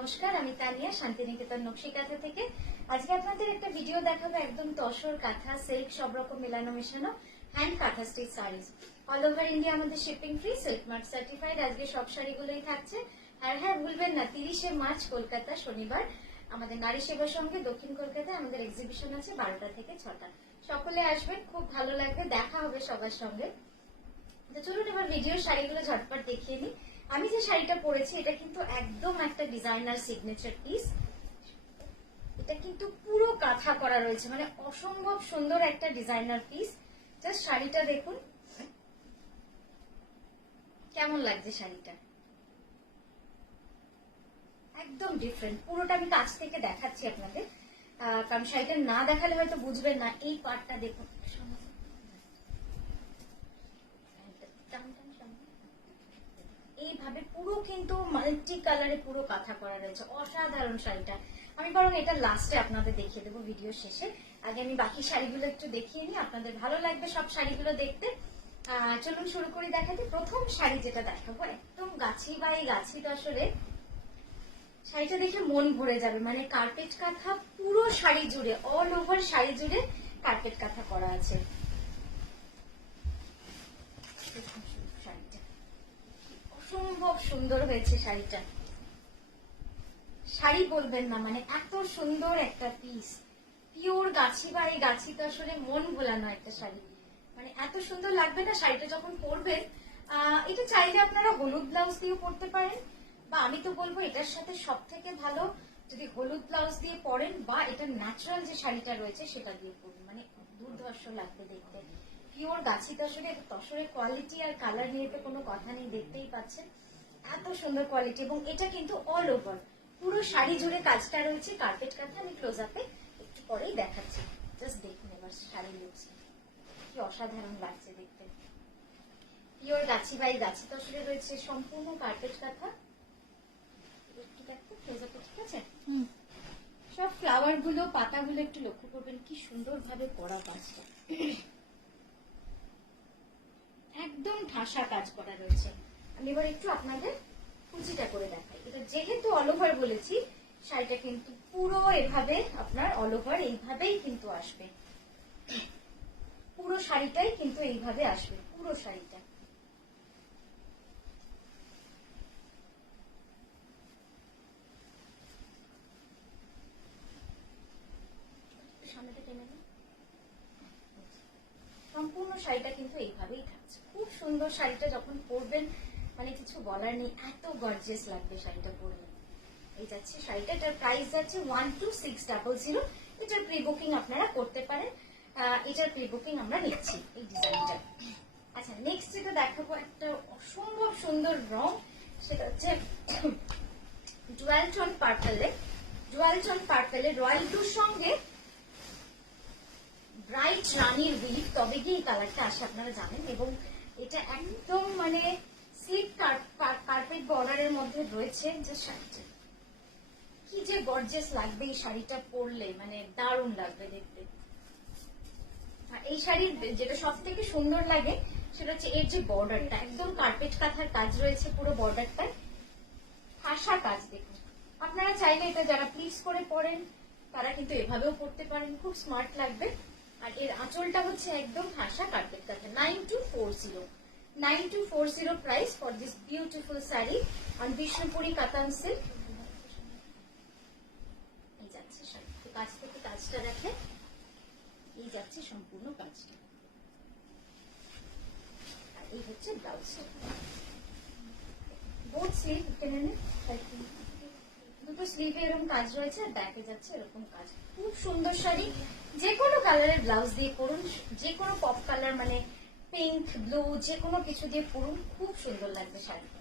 নমস্কার, আমি তানিয়া শান্তিনিকেতন নকশিকাঁথা থেকে। আজকে আপনাদের একটা ভিডিও দেখাবো একদম তসর কাঁথা, সিল্ক সব রকম মেলানো মেশানো hand kantha stitch saris. All over India আমাদের shipping free, silk mark certified. আজকে সব শাড়িগুলোই থাকছে। আর হ্যাঁ, ভুলবেন না 30শে মার্চ কলকাতা শনিবার আমাদের নারী সেবার সঙ্গে দক্ষিণ কলকাতায় আমাদের এক্সিবিশন আছে 12টা থেকে 6টা। সকলে আসবেন, খুব ভালো লাগবে, দেখা হবে সবার সঙ্গে। তো চলুন এবার ভিডিওর শাড়িগুলো ঝটপট দেখিয়ে নিই। আমি যে শাড়িটা পরেছি এটা কিন্তু একদম একটা ডিজাইনার সিগনেচার পিস। এটা কিন্তু পুরো কাঁথা করা রয়েছে, মানে অসম্ভব সুন্দর একটা ডিজাইনার পিস। জাস্ট শাড়িটা দেখুন কেমন লাগছে। শাড়িটা একদম ডিফারেন্ট। পুরোটা আমি কাছ থেকে দেখাচ্ছি আপনাদের, কারণ শাড়িটা না দেখালে হয়তো বুঝবেন না। এই পার্টটা দেখুন, এইভাবে পুরো কিন্তু মাল্টি কালারে পুরো কাঁথা করা রয়েছে। অসাধারণ শাড়িটা। আমি বরং এটা লাস্টে আপনাদের দেখিয়ে দেবো ভিডিও শেষে। আগে আমি বাকি শাড়িগুলো একটু দেখিয়ে নিই, আপনাদের ভালো লাগবে সব শাড়িগুলো দেখতে। চলুন শুরু করি দেখাতে। প্রথম শাড়ি যেটা দেখাবো একদম গাছি বা এই গাছি দশরে, শাড়িটা দেখে মন ভরে যাবে। মানে কার্পেট কাঁথা পুরো শাড়ি জুড়ে, অল ওভার শাড়ি জুড়ে কার্পেট কাঁথা করা আছে। অসম্ভব সুন্দর হয়েছে শাড়িটা। শাড়ি বলবেন না, মানে এত সুন্দর একটা পিস। পিওর গাছি বা এই গাছি তো আসলে মন ভোলানো একটা শাড়ি, মানে এত সুন্দর লাগবে না শাড়িটা যখন পরবেন। এটা চাইলে আপনারা হলুদ ব্লাউজ দিয়ে পরতে পারেন, বা আমি তো বলবো এটার সাথে সব থেকে ভালো যদি হলুদ ব্লাউজ দিয়ে পরেন, বা এটা ন্যাচারাল যে শাড়িটা রয়েছে সেটা দিয়ে পরুন, মানে দুর্ধর্ষ লাগবে দেখতে। পিওর গাছি তসরে, তসরের কোয়ালিটি আর কালার নিয়ে তো কোনো কথা নেই, দেখতেই পাচ্ছেন এত সুন্দর কোয়ালিটি। এবং এটা কিন্তু অল ওভার পুরো শাড়ি জুড়ে কাজটা রয়েছে কার্পেট কাঁথা। আমি ক্লোজ আপে একটু পরেই দেখাচ্ছি, জাস্ট দেখুন এবার শাড়ি লুকস কি অসাধারণ লাগছে দেখতে। পিওর গাছি বাই গাছি তসরে রয়েছে সম্পূর্ণ কার্পেট কাঁথা। একটু দেখো ক্লোজ আপে, ঠিক আছে? সব ফ্লাওয়ার গুলো, পাতাগুলো একটু লক্ষ্য করবেন কি সুন্দর ভাবে করা কাজটা। একদম ঠাসা কাজ করা রয়েছে। আমি এবার একটু আপনাদের কুচিটা করে দেখাই। এটা যেহেতু অল ওভার বলেছি, শাড়িটা কিন্তু পুরো এভাবে আপনার অল ওভার এইভাবেই কিন্তু আসবে। পুরো শাড়িটাই কিন্তু এইভাবে আসবে, পুরো শাড়িটা। সামনেটা টেনে নিন। সম্পূর্ণ শাড়িটা কিন্তু এইভাবেই থাকছে। খুব সুন্দর শাড়িটা যখন পরবেন, মানে কিছু বলার নেই, এত গর্জিয়াস লাগবে শাড়িটা পরলে। এই যাচ্ছে শাড়িটা, এটার প্রাইস যাচ্ছে 12600। এটার প্রি বুকিং আপনারা করতে পারেন। এটার প্রি বুকিং আমরা নিচ্ছি এই ডিজাইনটা। আচ্ছা, নেক্সট যেটা দেখাবো একটা অসম্ভব সুন্দর রং, সেটা হচ্ছে ডুয়াল টোন পার্পেলে। ডুয়াল টোন পার্পেলে রয়্যাল ব্লুর সঙ্গে ব্রাইট রানীর উইভ, তবে কি এই কালারটা আসে আপনারা জানেন। এবং এটা একদম মানে স্লিক কার্পেট বর্ডারের মধ্যে রয়েছে। যে শাড়িটা কি যে গর্জিয়াস লাগবে এই শাড়িটা পরলে, মানে দারুণ লাগবে দেখতে। আর এই শাড়ির যেটা সব থেকে সুন্দর লাগে সেটা হচ্ছে এর যে বর্ডারটা, একদম কার্পেট কাঁথার কাজ রয়েছে পুরো বর্ডারটায়, ঠাসা কাজ। দেখুন আপনারা চাইলে এটা যারা প্লিজ করে পরেন তারা কিন্তু এভাবেও পরতে পারেন, খুব স্মার্ট লাগবে। আর এর আঁচলটা হচ্ছে একদম ঠাসা কার্পেট কাঁথা। 9240 price for this beautiful sari on Bishnupuri কাতান সিল্ক। এই যাচ্ছে শাড়ি, কাছ থেকে কাজটা দেখে, এই যাচ্ছে সম্পূর্ণ কাজটা। আর এই হচ্ছে ব্লাউজ। বোথ স্লিভ টেনে নেন, দুটো স্লিভে এরকম কাজ রয়েছে, আর ব্যাকে যাচ্ছে এরকম কাজ। খুব সুন্দর শাড়ি, যে কোনো কালারের ব্লাউজ দিয়ে পরুন, যে কোনো পপ কালার মানে পিঙ্ক, ব্লু, যে কোনো কিছু দিয়ে পরুন, খুব সুন্দর লাগবে শাড়িটা।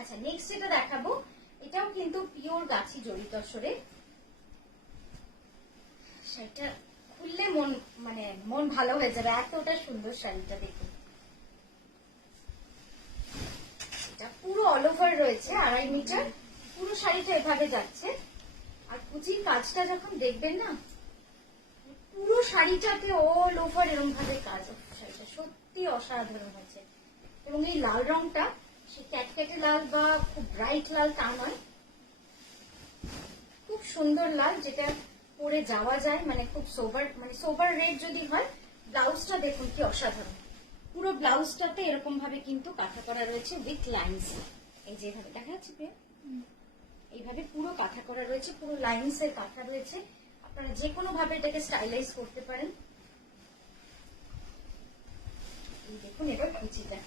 আচ্ছা, নেক্সট যেটা দেখাবো এটাও কিন্তু পিওর গাছি জড়ি তসরে। শাড়িটা খুললে মন ভালো হয়ে যাবে, এতটা সুন্দর শাড়িটা দেখুন। এটা পুরো অল ওভার রয়েছে 2.5 মিটার, পুরো শাড়িটা এভাবে যাচ্ছে। আর কুচির কাজটা যখন দেখবেন না, পুরো শাড়িটাতে অল ওভার এরকম ভাবে কাজ। শাড়িটা সত্যি অসাধারণ হয়েছে। এবং এই লাল রংটা সে ক্যাটকেটে লাল বা খুব ব্রাইট লাল তা নয়, সুন্দর লাল, যেটা পরে যাওয়া যায়, মানে খুব সোবার রেড যদি হয়। ব্লাউজটা দেখুন কি অসাধারণ, পুরো ব্লাউজটাতে এরকম ভাবে কিন্তু কাঁথা করা রয়েছে উইথ লাইন্স। এই যে এভাবে দেখা যাচ্ছে প্রিয়া, এইভাবে পুরো কাঁথা করা রয়েছে, পুরো লাইন্স এর কাঁথা রয়েছে। আপনারা যে কোনো ভাবে এটাকে স্টাইলাইজ করতে পারেন। এই দেখুন এবার কুচিটা,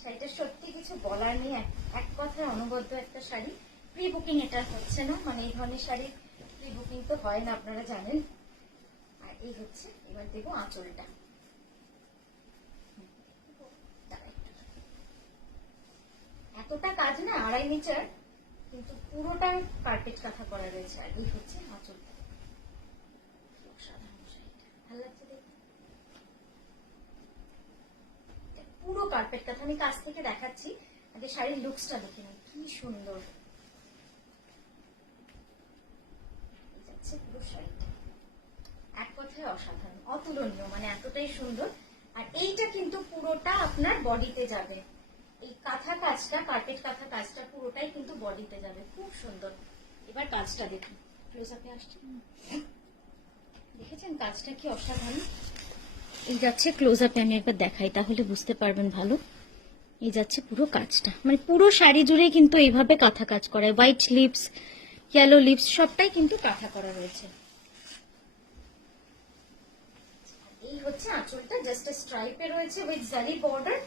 শাড়িটা সত্যি কিছু বলার নেই, এক কথায় অনবদ্য একটা শাড়ি। প্রি বুকিং এটা হচ্ছে না, মানে এই ধরনের শাড়ি প্রি বুকিং তো হয় না, আপনারা জানেন। আর এই হচ্ছে, এবার দেবো আঁচলটা। এতটা কাজ না, 2.5 মিটার, কিন্তু পুরোটা কার্পেট কাঁথা করা রয়েছে। আর এই হচ্ছে আঁচলটা। ভালো লাগছে দেখতে, পুরো কার্পেট কাঁথা। আমি কাছ থেকে দেখাচ্ছি, আগে শাড়ির লুকসটা দেখে নিন, কি সুন্দর যাচ্ছে পুরো শাড়িটা। এক কথায় অসাধারণ, অতুলনীয়, মানে এতটাই সুন্দর। আর এইটা কিন্তু পুরোটা আপনার বডিতে যাবে, এই কাঁথা কাজটা, কার্পেট কাঁথা কাজটা পুরোটাই কিন্তু বডিতে যাবে, খুব সুন্দর। এবার কাজটা দেখুন, ক্লোজ আপে আসছে, দেখেছেন কাজটা কি অসাধারণ। এই যাচ্ছে ক্লোজ আপে, আমি একবার দেখাই তাহলে বুঝতে পারবেন ভালো। এই যাচ্ছে পুরো কাজটা, মানে পুরো শাড়ি জুড়ে কিন্তু এইভাবে কাঁথা কাজ করা, হোয়াইট লিপস, ইয়েলো লিপস সবটাই কিন্তু কাঁথা করা রয়েছে। এই হচ্ছে আঁচলটা, জাস্ট স্ট্রাইপে রয়েছে উইথ জারি বর্ডার।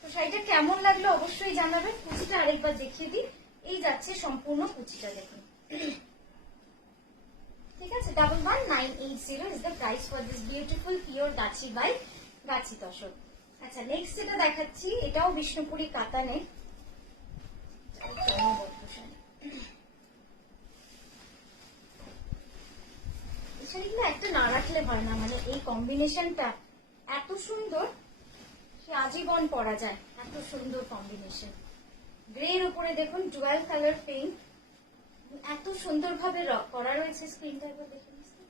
তো শাড়িটা কেমন লাগলো অবশ্যই জানাবেন। কুচিটা আরেকবার দেখিয়ে দিই, এই যাচ্ছে সম্পূর্ণ কুচিটা দেখুন। ঠিক আছে, 11980 is the price for this beautiful pure Gachhi by গাছি তসর। আচ্ছা, নেক্সট যেটা দেখাচ্ছি, এটাও বিষ্ণুপুরি কাতানে। এই শাড়িগুলো একটা না রাখলে হয় না, মানে এই কম্বিনেশনটা এত সুন্দর, সে আজীবন পরা যায়, এত সুন্দর কম্বিনেশন। গ্রের উপরে দেখুন ডুয়াল কালার পেইন্ট, এত সুন্দরভাবে করা রয়েছে। স্ক্রিনটা একবার দেখে নিচ্ছি,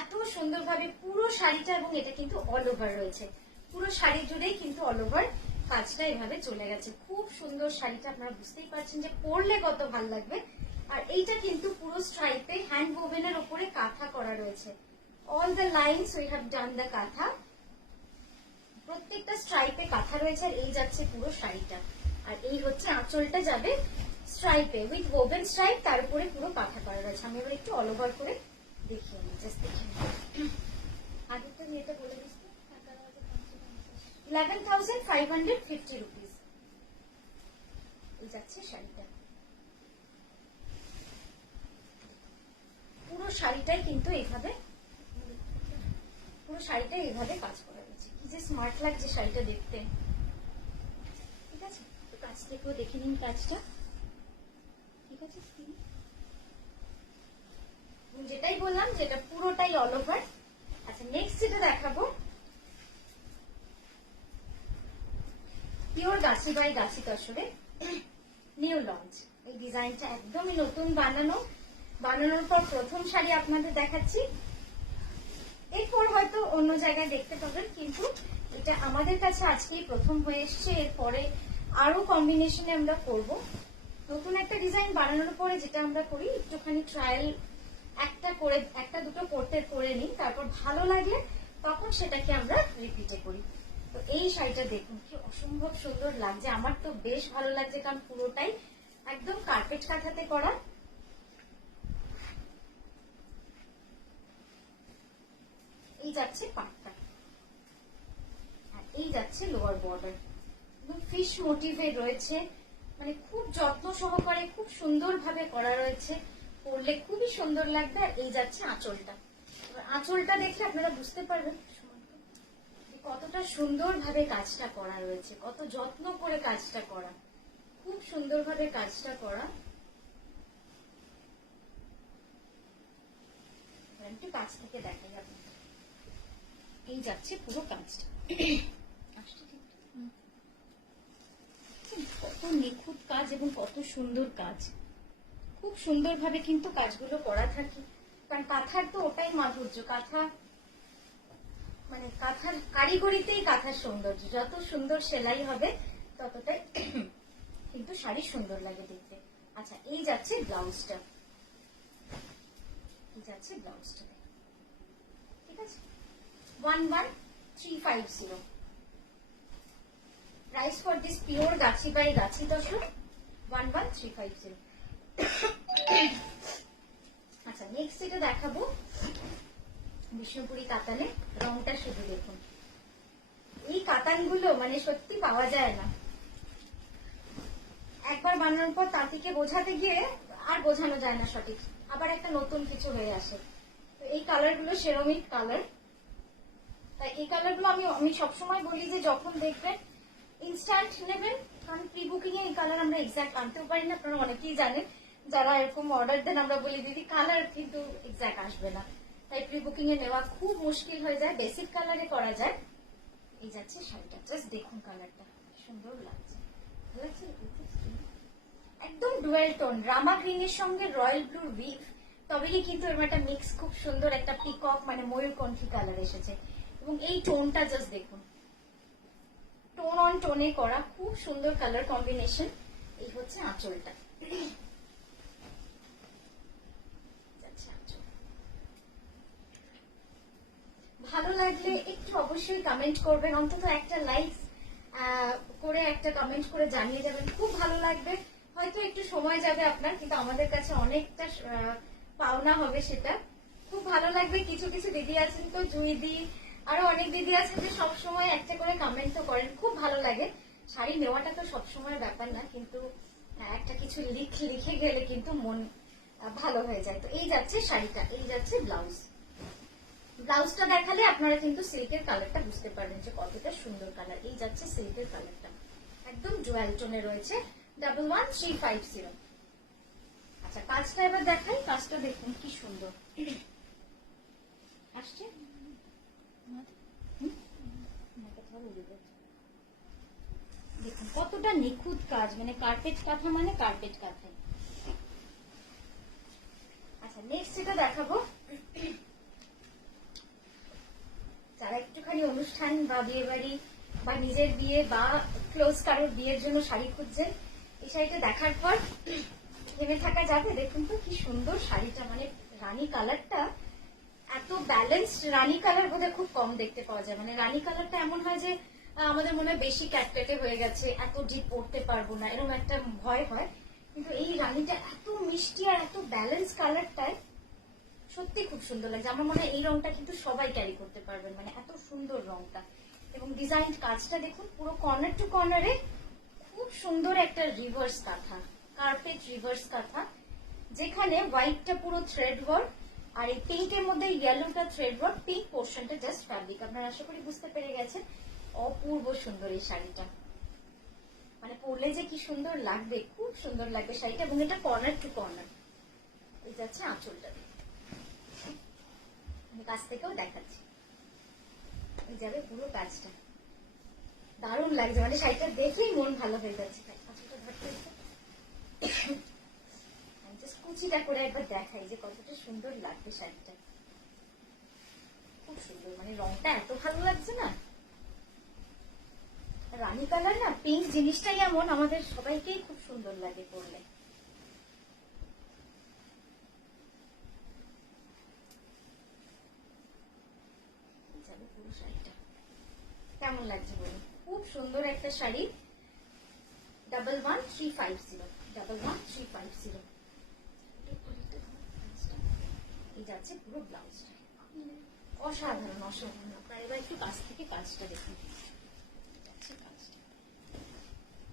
এত সুন্দরভাবে পুরো শাড়িটা, এবং এটা কিন্তু অল ওভার রয়েছে, পুরো শাড়ি জুড়েই কিন্তু অল ওভার কাজটা এভাবে চলে গেছে। খুব সুন্দর শাড়িটা, আপনারা বুঝতেই পারছেন যে পরলে কত ভালো লাগবে। আর এইটা কিন্তু পুরো স্ট্রাইপে হ্যান্ড ওভেনের উপরে কাঁথা করা রয়েছে, all the lines we have done the কাঁথা, প্রত্যেকটা স্ট্রাইপে কাঁথা রয়েছে। আর এই যাচ্ছে পুরো শাড়িটা, আর এই হচ্ছে আঁচলটা যাবে স্ট্রাইপে উইথ ওভেন স্ট্রাইপ, তার উপরে পুরো কাঁথা করা রয়েছে। আমি এবার একটু অল ওভার করে দেখিয়ে নিই, জাস্ট দেখিয়ে নিই। আগেরটা নিয়েটা বলে দিচ্ছি, 11,550 রুপিস। এই যাচ্ছে শাড়িটা, পুরো শাড়িটাই কিন্তু এইভাবে, পুরো শাড়িটা এইভাবে কাজ করা রয়েছে। কি যে স্মার্ট লাগছে শাড়িটা দেখতে। ঠিক আছে, তো কাছ থেকেও দেখে নিন কাজটা। ঠিক আছে, যেটাই বললাম যেটা পুরোটাই অল ওভার। আচ্ছা, নেক্সট যেটা দেখাবো, pure Gachhi by Gachhi তসরে new launch. এই ডিজাইনটা একদমই নতুন বানানোর পর প্রথম শাড়ি আপনাদের দেখাচ্ছি। এরপর হয়তো অন্য জায়গায় দেখতে পাবেন, কিন্তু এটা আমাদের কাছে আজকেই প্রথম হয়ে এসছে। এরপরে আরো কম্বিনেশনে আমরা করব। নতুন একটা ডিজাইন বানানোর পরে যেটা আমরা করি, একটুখানি ট্রায়াল একটা দুটো করে নিই, তারপর ভালো লাগলে তখন সেটাকে আমরা রিপিটে করি। তো এই শাড়িটা দেখুন কি অসম্ভব সুন্দর লাগছে, আমার তো বেশ ভালো লাগছে, কারণ পুরোটাই একদম কার্পেট কাঁথাতে করা। এই যাচ্ছে পাটটা, আর এই যাচ্ছে লোয়ার বর্ডার, ফিশ মোটিভে রয়েছে, মানে খুব যত্ন সহকারে খুব সুন্দর ভাবে করা রয়েছে, পরলে খুবই সুন্দর লাগবে। আর এই যাচ্ছে আঁচলটা, আঁচলটা দেখলে আপনারা বুঝতে পারবেন কতটা সুন্দর ভাবে কাজটা করা রয়েছে, কত যত্ন করে কাজটা করা, খুব সুন্দর ভাবে কাজটা করা। একটু কাছ থেকে দেখা যাবে, এই যাচ্ছে পুরো কাজটা। কত নিখুঁত কাজ এবং কত সুন্দর কাজ, খুব সুন্দরভাবে কিন্তু কাজগুলো করা থাকে। কারণ কাঁথার তো ওটাই মাধুর্য, কাঁথা মানে কাঁথার কারিগরিতেই কাঁথার সৌন্দর্য, যত সুন্দর সেলাই হবে ততটাই কিন্তু শাড়ি সুন্দর লাগে দেখতে। আচ্ছা, এই যাচ্ছে ব্লাউজটা, এই যাচ্ছে ব্লাউজটা, ঠিক আছে 11350 price for this pure Gachhi by গাছি তসর 11350। আচ্ছা নেক্সট এটা দেখাবো বিষ্ণুপুরি কাতানে, রংটা শুধু দেখুন। এই কাতানগুলো মানে সত্যি পাওয়া যায় না, একবার বানানোর পর তা থেকে বোঝাতে গিয়ে আর বোঝানো যায় না সঠিক, আবার একটা নতুন কিছু হয়ে আসে। তো এই কালার গুলো সেরামিক কালার, তাই এই কালার গুলো আমি সবসময় বলি যে যখন দেখবেন ইনস্ট্যান্ট নেবেন, কারণ প্রি বুকিং এ এই কালার আমরা এক্সাক্ট আনতেও পারি না, আপনারা অনেকেই জানেন যারা এরকম অর্ডার দেন আমরা বলি দিদি কালার কিন্তু এক্সাক্ট আসবে না, তাই প্রি বুকিং এ নেওয়া খুব মুশকিল হয়ে যায়, বেসিক কালারে করা যায়। এই যাচ্ছে শাড়িটা, জাস্ট দেখুন কালারটা সুন্দর লাগছে, ভালো লাগছে একদম ডুয়েল টোন, রামা গ্রিনের সঙ্গে রয়্যাল ব্লুর উইভ, তবেই কিন্তু এর একটা মিক্স খুব সুন্দর একটা পিকক মানে ময়ূরকণ্ঠী কালার এসেছে। এবং এই টোনটা জাস্ট দেখুন, টোন অন টোনে করা খুব সুন্দর কালার কম্বিনেশন। এই হচ্ছে আঁচলটা, ভালো লাগলে একটু অবশ্যই কমেন্ট করবেন, অন্তত একটা লাইক করে একটা কমেন্ট করে জানিয়ে যাবেন, খুব ভালো লাগবে। হয়তো একটু সময় যাবে আপনার, কিন্তু আমাদের কাছে অনেকটা পাওনা হবে সেটা, খুব ভালো লাগবে। কিছু কিছু দিদি আছেন তো জুইদি, আরো অনেক দিদি আছেন যে সবসময় একটা করে কমেন্ট তো করেন, খুব ভালো লাগে। শাড়ি নেওয়াটা তো সবসময় ব্যাপার না, কিন্তু একটা কিছু লিখে গেলে কিন্তু মন ভালো হয়ে যায়। তো এই যাচ্ছে শাড়িটা, এই যাচ্ছে ব্লাউজ। ব্লাউজটা দেখালে আপনারা কিন্তু সিল্কের কালারটা বুঝতে পারবেন যে কতটা সুন্দর কালার। এই যাচ্ছে সিল্কের কালারটা, একদম জুয়েল টোনে রয়েছে 11350। আচ্ছা কাজটা এবার দেখাই, কাজটা দেখুন কি সুন্দর আসছে, দেখুন কতটা নিখুঁত কাজ, মানে কার্পেট কাঁথা মানে কার্পেট কাঁথা। আচ্ছা নেক্সট যেটা দেখাবো, যারা একটুখানি অনুষ্ঠান বা বিয়ে বাড়ি বা নিজের বিয়ে বা ক্লোজ কারোর বিয়ের জন্য শাড়ি খুঁজছেন, এই শাড়িটা দেখার পর থেমে থাকা যাবে। দেখুন তো কি সুন্দর শাড়িটা, মানে রানী কালারটা এত ব্যালেন্সড, রানী কালার বোধহয় খুব কম দেখতে পাওয়া যায়। মানে রানী কালারটা এমন হয় যে আমাদের মনে হয় বেশি ক্যাটকেটে হয়ে গেছে, এত ডিপ পড়তে পারবো না, এরকম একটা ভয় হয়। কিন্তু এই রানীটা এত মিষ্টি আর এত ব্যালেন্স কালারটায় সত্যি খুব সুন্দর লাগছে। আমার মনে হয় এই রংটা কিন্তু সবাই ক্যারি করতে পারবেন, মানে এত সুন্দর রংটা। এবং ডিজাইন কাজটা দেখুন, পুরো কর্নার টু কর্নারে খুব সুন্দর একটা রিভার্স কাঁথা, কার্পেট রিভার্স কাঁথা, যেখানে হোয়াইটটা পুরো থ্রেড ওয়ার্ক আর এই পিঙ্কের মধ্যে ইয়েলোটা থ্রেড ওয়ার্ক, পিঙ্ক পোর্শনটা জাস্ট ফ্যাব্রিক। আপনারা আশা করি বুঝতে পেরে গেছেন, অপূর্ব সুন্দর এই শাড়িটা, মানে পরলে যে কি সুন্দর লাগবে, খুব সুন্দর লাগবে শাড়িটা। এবং এটা কর্নার টু কর্নার। এই যাচ্ছে আঁচলটা, আমি কাছ থেকেও দেখাচ্ছি, এই যাবে পুরো কাজটা, দারুণ লাগছে, মানে শাড়িটা দেখলেই মন ভালো হয়ে যাচ্ছে। আমি জাস্ট কুচিটা করে একবার দেখাই যে কতটা সুন্দর লাগবে শাড়িটা, খুব সুন্দর, মানে রংটা এত ভালো লাগছে না। রানী কালার না, পিঙ্ক জিনিসটাই এমন আমাদের সবাইকেই খুব সুন্দর লাগে পরলে। পুরো শাড়িটা কেমন লাগছে বলুন, খুব সুন্দর একটা শাড়ি। 11350 এই যাচ্ছে পুরো ব্লাউজটা, অসাধারণ অসাধারণ। আপনারা এবার একটু কাছ থেকে কাজটা দেখুন,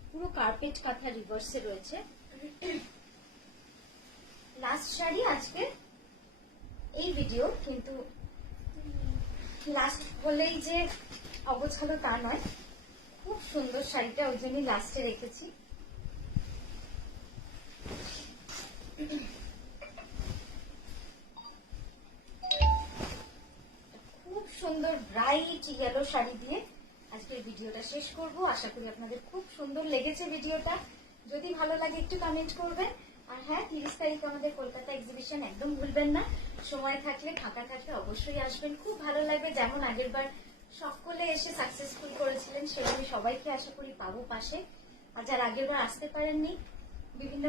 পুরো কার্পেট কাঁথা রিভার্সে রয়েছে। লাস্ট শাড়ি আজকে এই ভিডিও, কিন্তু লাস্ট বলেই যে অগোছালো তা নয়, খুব সুন্দর শাড়িটা, ওই জন্যই লাস্টে রেখেছি। খুব সুন্দর ব্রাইট ইয়েলো শাড়ি দিয়ে আজকের ভিডিওটা শেষ করব। আশা করি আপনাদের খুব সুন্দর লেগেছে ভিডিওটা। যদি ভালো লাগে একটু কমেন্ট করবেন। আর হ্যাঁ, 30 তারিখ আমাদের কলকাতা এক্সিবিশন, একদম ভুলবেন না। সময় থাকলে, ফাঁকা থাকলে অবশ্যই আসবেন, খুব ভালো লাগবে। যেমন আগের বার সকলে এসে সাকসেসফুল করেছিলেন, সেভাবে সবাইকে আশা করি পাবো পাশে। আর যারা আগের বার আসতে পারেননি বিভিন্ন